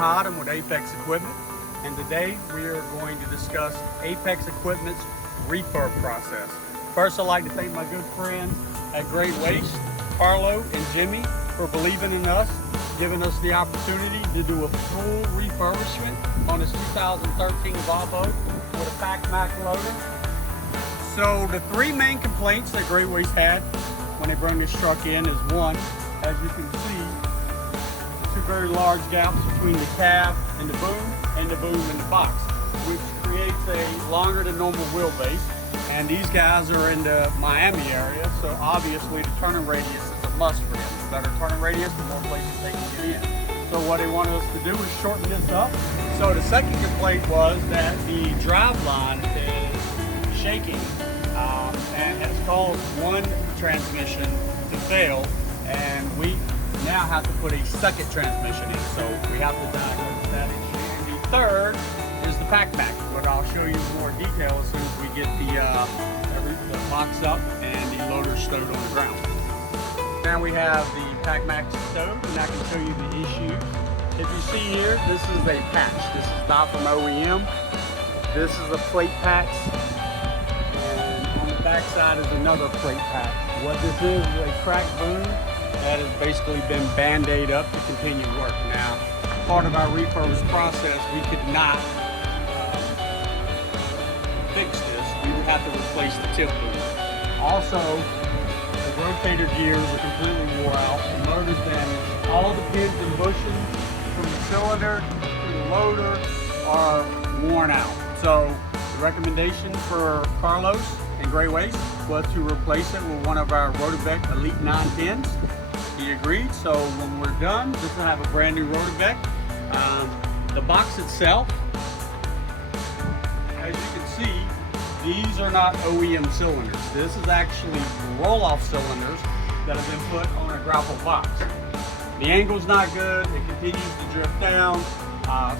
Hod. I'm with Apex Equipment, and today we are going to discuss Apex Equipment's refurb process. First, I'd like to thank my good friends at Great Waste, Carlo and Jimmy, for believing in us, giving us the opportunity to do a full refurbishment on this 2013 Volvo with a PAC-MAC loader. So the three main complaints that Great Waste had when they brought this truck in is one, as you can see, two very large gaps between the cab and the boom in the box, which creates a longer than normal wheelbase. And these guys are in the Miami area, so obviously the turning radius is a must for them. The better turning radius, the more places they can get in. So what they wanted us to do is shorten this up. So the second complaint was that the drive line is shaking and has caused one transmission to fail, and we now have to put a second transmission in, so we have to diagnose that issue. And the third is the PAC-MAC, but I'll show you more detail as soon as we get the box up and the loader stowed on the ground. Now we have the PAC-MAC stowed, and I can show you the issues. If you see here, this is a patch. This is not from OEM. This is a plate patch, and on the back side is another plate patch. What this is a cracked boom that has basically been band-aid up to continue work. Now, part of our refurbish process, we could not fix this. We would have to replace the tip boom. Also, the rotator gears are completely wore out. The motor's damaged. All the pins and bushings from the cylinder to the loader are worn out. So, the recommendation for Carlos and Great Waste was to replace it with one of our Rotobec Elite 910s. He agreed, so when we're done, this will have a brand new Rotobec. The box itself, as you can see, these are not OEM cylinders. This is actually roll-off cylinders that have been put on a Grapple box. The angle's not good, it continues to drift down.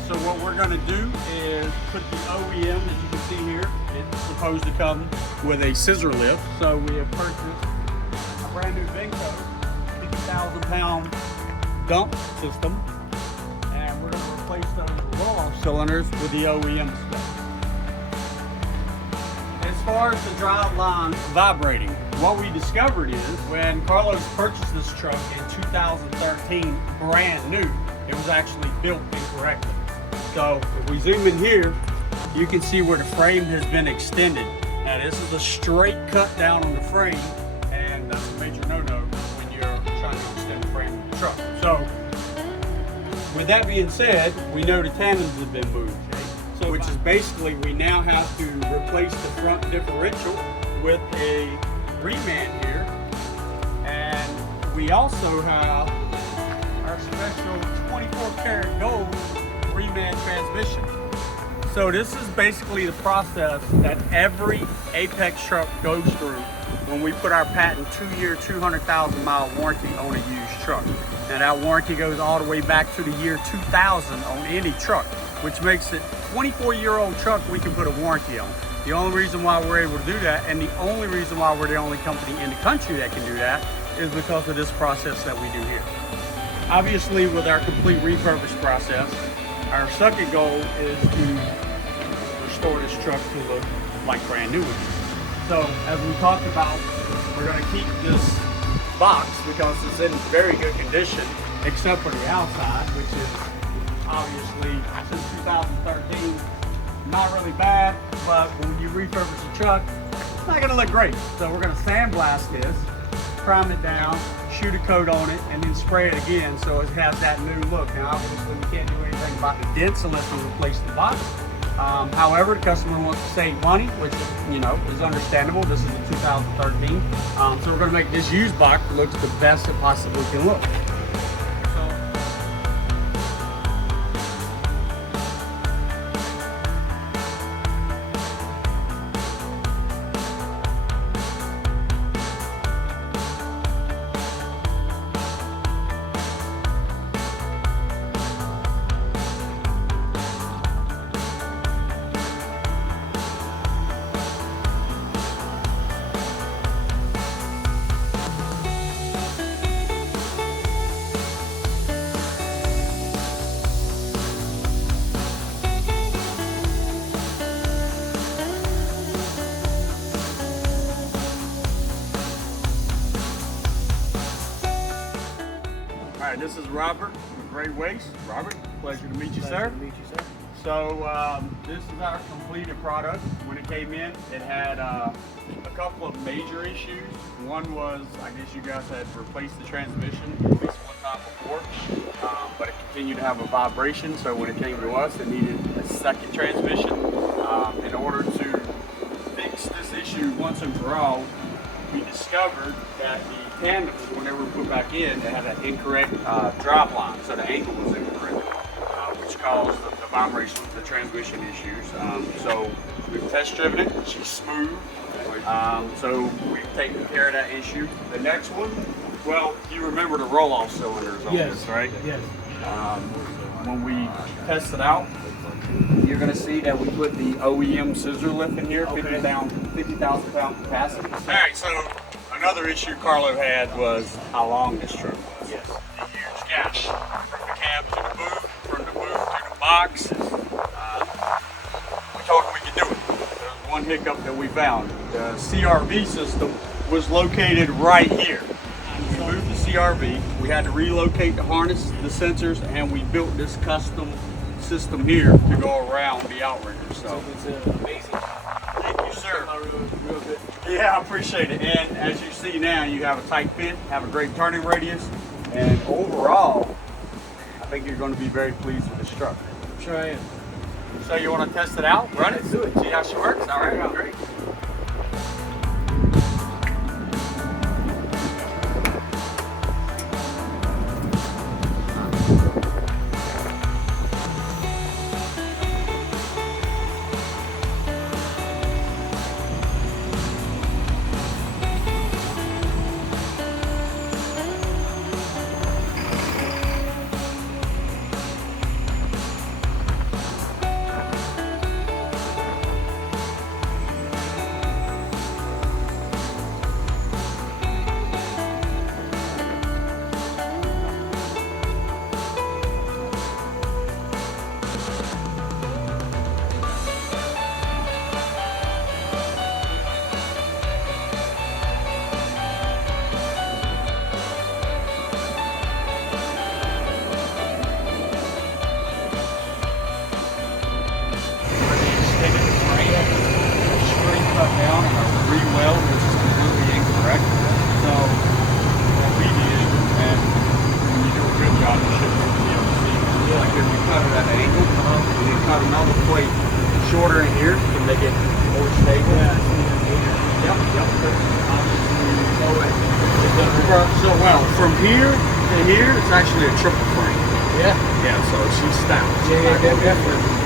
So what we're going to do is put the OEM, as you can see here, it's supposed to come with a scissor lift. So we have purchased a brand new Venco 50,000-pound dump system, and we're going to replace those roll-off cylinders with the OEM stuff. As far as the drive line vibrating, what we discovered is when Carlos purchased this truck in 2013, brand new, it was actually built incorrectly. So if we zoom in here, you can see where the frame has been extended. Now this is a straight cut down on the frame, and that's a major no-no when you're trying to extend the frame of the truck. So with that being said, we know the tandems have been moved, so which is basically we now have to replace the front differential with a reman here, and we also have our special 24 karat gold reman transmission. So this is basically the process that every Apex truck goes through when we put our patent 2-year, 200,000-mile warranty on a used truck. Now that warranty goes all the way back to the year 2000 on any truck, which makes it 24-year-old truck we can put a warranty on. The only reason why we're able to do that, and the only reason why we're the only company in the country that can do that, is because of this process that we do here. Obviously, with our complete refurbished process, our second goal is to restore this truck to look like brand new again. So, as we talked about, we're going to keep this box because it's in very good condition, except for the outside, which is obviously since 2013 not really bad, but when you refurbish a truck, it's not going to look great. So we're going to sandblast this, prime it down, shoot a coat on it, and then spray it again so it has that new look. Now obviously we can't do anything about the dents unless we replace the box. However, the customer wants to save money, which is understandable. This is a 2013, so we're going to make this used box look the best it possibly can look. right, this is Robert with Great Waste. Robert, pleasure to meet you, Pleasure sir. to meet you, sir. So this is our completed product. When it came in, it had a couple of major issues. One was, I guess you guys had replaced the transmission at least one time before, but it continued to have a vibration. So when it came to us, it needed a second transmission. In order to fix this issue once and for all, we discovered that the tandem, whenever we put back in, it had an incorrect drive line, so the angle was incorrect, which caused the vibration, the transmission issues. So we've test driven it, she's smooth, so we've taken care of that issue. The next one, well, you remember the roll-off cylinders on this, right? Yes. When we test it out, you're going to see that we put the OEM scissor lift in here, 50,000 pound capacity. All right, so another issue Carlo had was how long this truck was. Yes. The huge gap from the cab to the boot, from the boot to the box. We told him we could do it. There was one hiccup that we found. The CRV system was located right here. We moved the CRV, we had to relocate the harness, the sensors, and we built this custom system here to go around the outrigger. So it's amazing. Thank you, sir. Real good. Yeah, I appreciate it. And as you see now, you have a tight fit, have a great turning radius, and overall, I think you're going to be very pleased with this truck. I'm sure I am. So you want to test it out? Run it? Let's do it. See how she works? All right, great. Down and a re-weld, which is completely incorrect. So what we did, and when you do a good job, you should be able to see. Like if we cut it at an angle, we then cut another plate shorter in here to make it more stable. Yeah. Yep. So well, from here to here, it's actually a triple frame. Yeah. Yeah, so she's stout. Yeah, definitely.